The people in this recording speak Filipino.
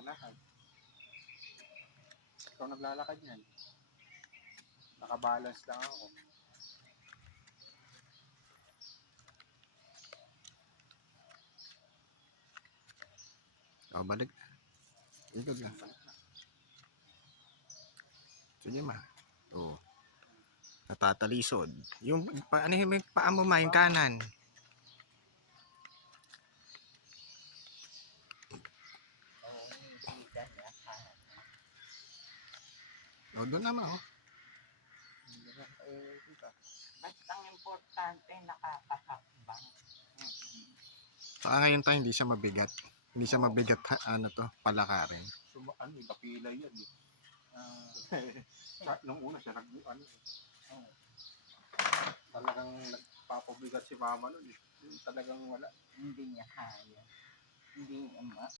lakad. Ikaw naglalakad yan. Nakabalance lang ako. O, balik. Ikot lang. Sige ma. O. Natatalisod. Yung, ano yung paa mo ma, yung kanan. O, doon naman o. Basta ang importante, nakakahakbang. Saka ngayon tayo, hindi siya mabigat. Hindi siya mabigat, ano to, palakarin. So, ano, iba pilay yan eh. Nung una siya talagang nagpapabigat si mama nun eh. Talagang wala. Hindi niya kaya. Hindi niya